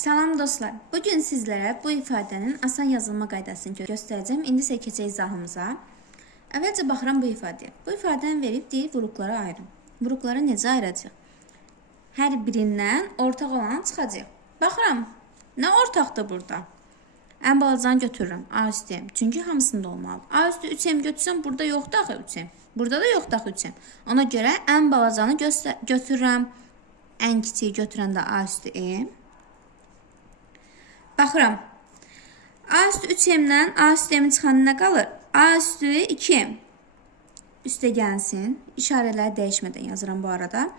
Salam dostlar. Bugün sizlərə bu ifadənin asan yazılma qaydasını göstərəcəm. İndi isə keçək izahımıza. Əvvəlcə baxıram bu ifadəyə. Bu ifadəni verib deyir vuruqlara ayırın. Vuruqları necə ayıracaq? Hər birindən ortaq olan çıxacaq. Baxıram. Nə ortaqdır burada? Ən balacanı götürürəm. A üstü M. Çünki hamısında olmalı. A üstü 3M götürsəm burada yoxdur axı 3M. Burada da yoxdur axı 3M. Ona görə ən balacanı götürürəm. Ən kiçiyi götürəndə A üstü M. Baxıram. A üstü 3M-dən A üstü M çıxanı nə qalır? A üstü 2M. Üstə gəlsin. İşarələri dəyişmədən yazıram bu arada.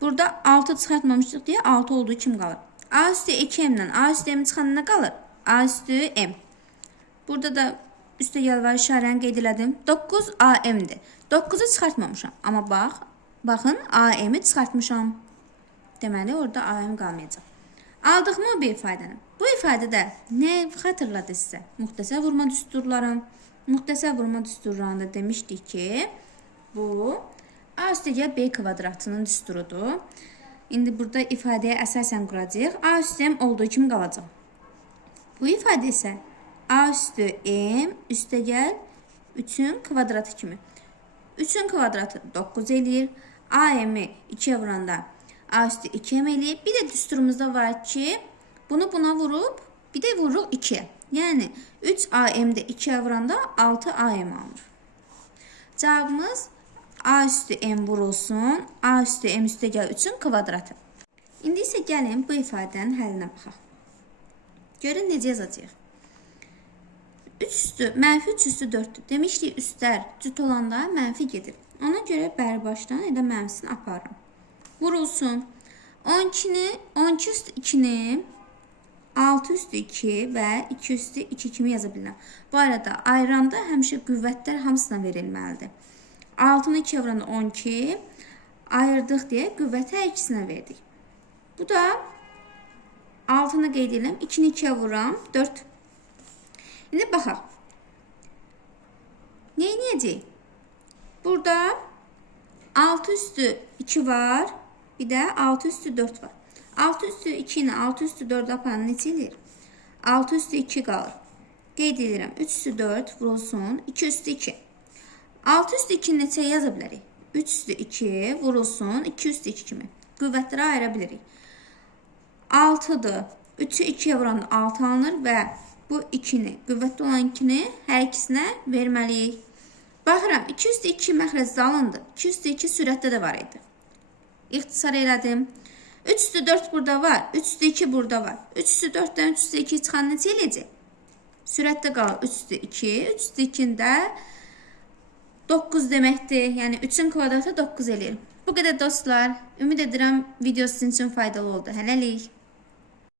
Burada 6 çıxartmamışdıq deyə 6 olduğu kim qalır? A üstü 2M-dən A üstü M çıxanı nə qalır? A üstü M. Burada da üstə gəl var işarəni qeyd elədim. 9 AM-dir. 9-u çıxartmamışam. Amma baxın AM-i çıxartmışam. Deməli orada AM qalmayacaq. Aldıq mı bu ifadəni? Bu ifadədə nə xatırladı sizə? Müxtəsər vurma düsturları. Müxtəsər vurma düsturlarında demişdik ki, bu A üstə gəl B kvadratının düsturudur. İndi burada ifadəyə əsasən quracağıq. A üstü M olduğu kimi qalacaq. Bu ifadə isə A üstü M üstə gəl 3-ün kvadratı kimi. 3-ün kvadratı 9 eləyir. AM-i 2-yə vuranda A üstü 2M eləyir. Bir də düsturumuzda var ki, bunu buna vurup bir de vururuq 2'ye. Yani 3AM-də 2'ye vuranda 6AM alınır. Cavabımız A üstü M vurulsun. A üstü M üstə gəl 3'ün kvadratı. İndi isə gəlin bu ifadənin həllinə baxaq. Görün necə yazacağıq. 3 üstü, mənfi 3 üstü 4'dür. Demişdik üstlər cüt olanda mənfi gedir. Ona görə bəri başdan elə mənfisini aparırım. Vurulsun. 12 üstü 2'ni 6 üstü 2 və 2 üstü 2 kimi yaza bilirəm. Bu arada ayıranda həmişə qüvvətlər hamısına verilməlidir. 6-nı 2-yə vuranda 12, ayırdıq deyə qüvvəti hər ikisinə verdik. Bu da 6-nı qeyd edirəm, 2-ni 2-yə vuram, 4. İndi baxaq. Nə edəcəyik? Burada 6 üstü 2 var, bir də 6 üstü 4 var. 6 üstü 2 ilə 6 üstü 4 aparan neçə edir? 6 üstü 2 qalır. Qeyd edirəm. 3 üstü 4 vurulsun. 2 üstü 2. 6 üstü 2 neçə yaza bilərik? 3 üstü 2 vurulsun. 2 üstü 2 kimi. Qüvvətləri ayıra bilirik. 6'dır. 3'ü 2'yə vuranda 6 alınır və bu 2'ni, qüvvətli olan 2'ni hər ikisinə verməliyik. Baxıram. 2 üstü 2 məxrəcdə alındı. 2 üstü 2 sürətdə də var idi. İxtisar elədim. 3 üstü 4 burada var. 3 üstü 2 burada var. 3 üstü 4'dən 3 üstü 2 çıxan neçə eləyəcək? Sürətdə qalır 3 üstü 2. 3 üstü 2'də 9 deməkdir. Yəni 3'ün kvadratı 9 eləyir. Bu qədər dostlar. Ümid edirəm video sizin üçün faydalı oldu. Hələlik.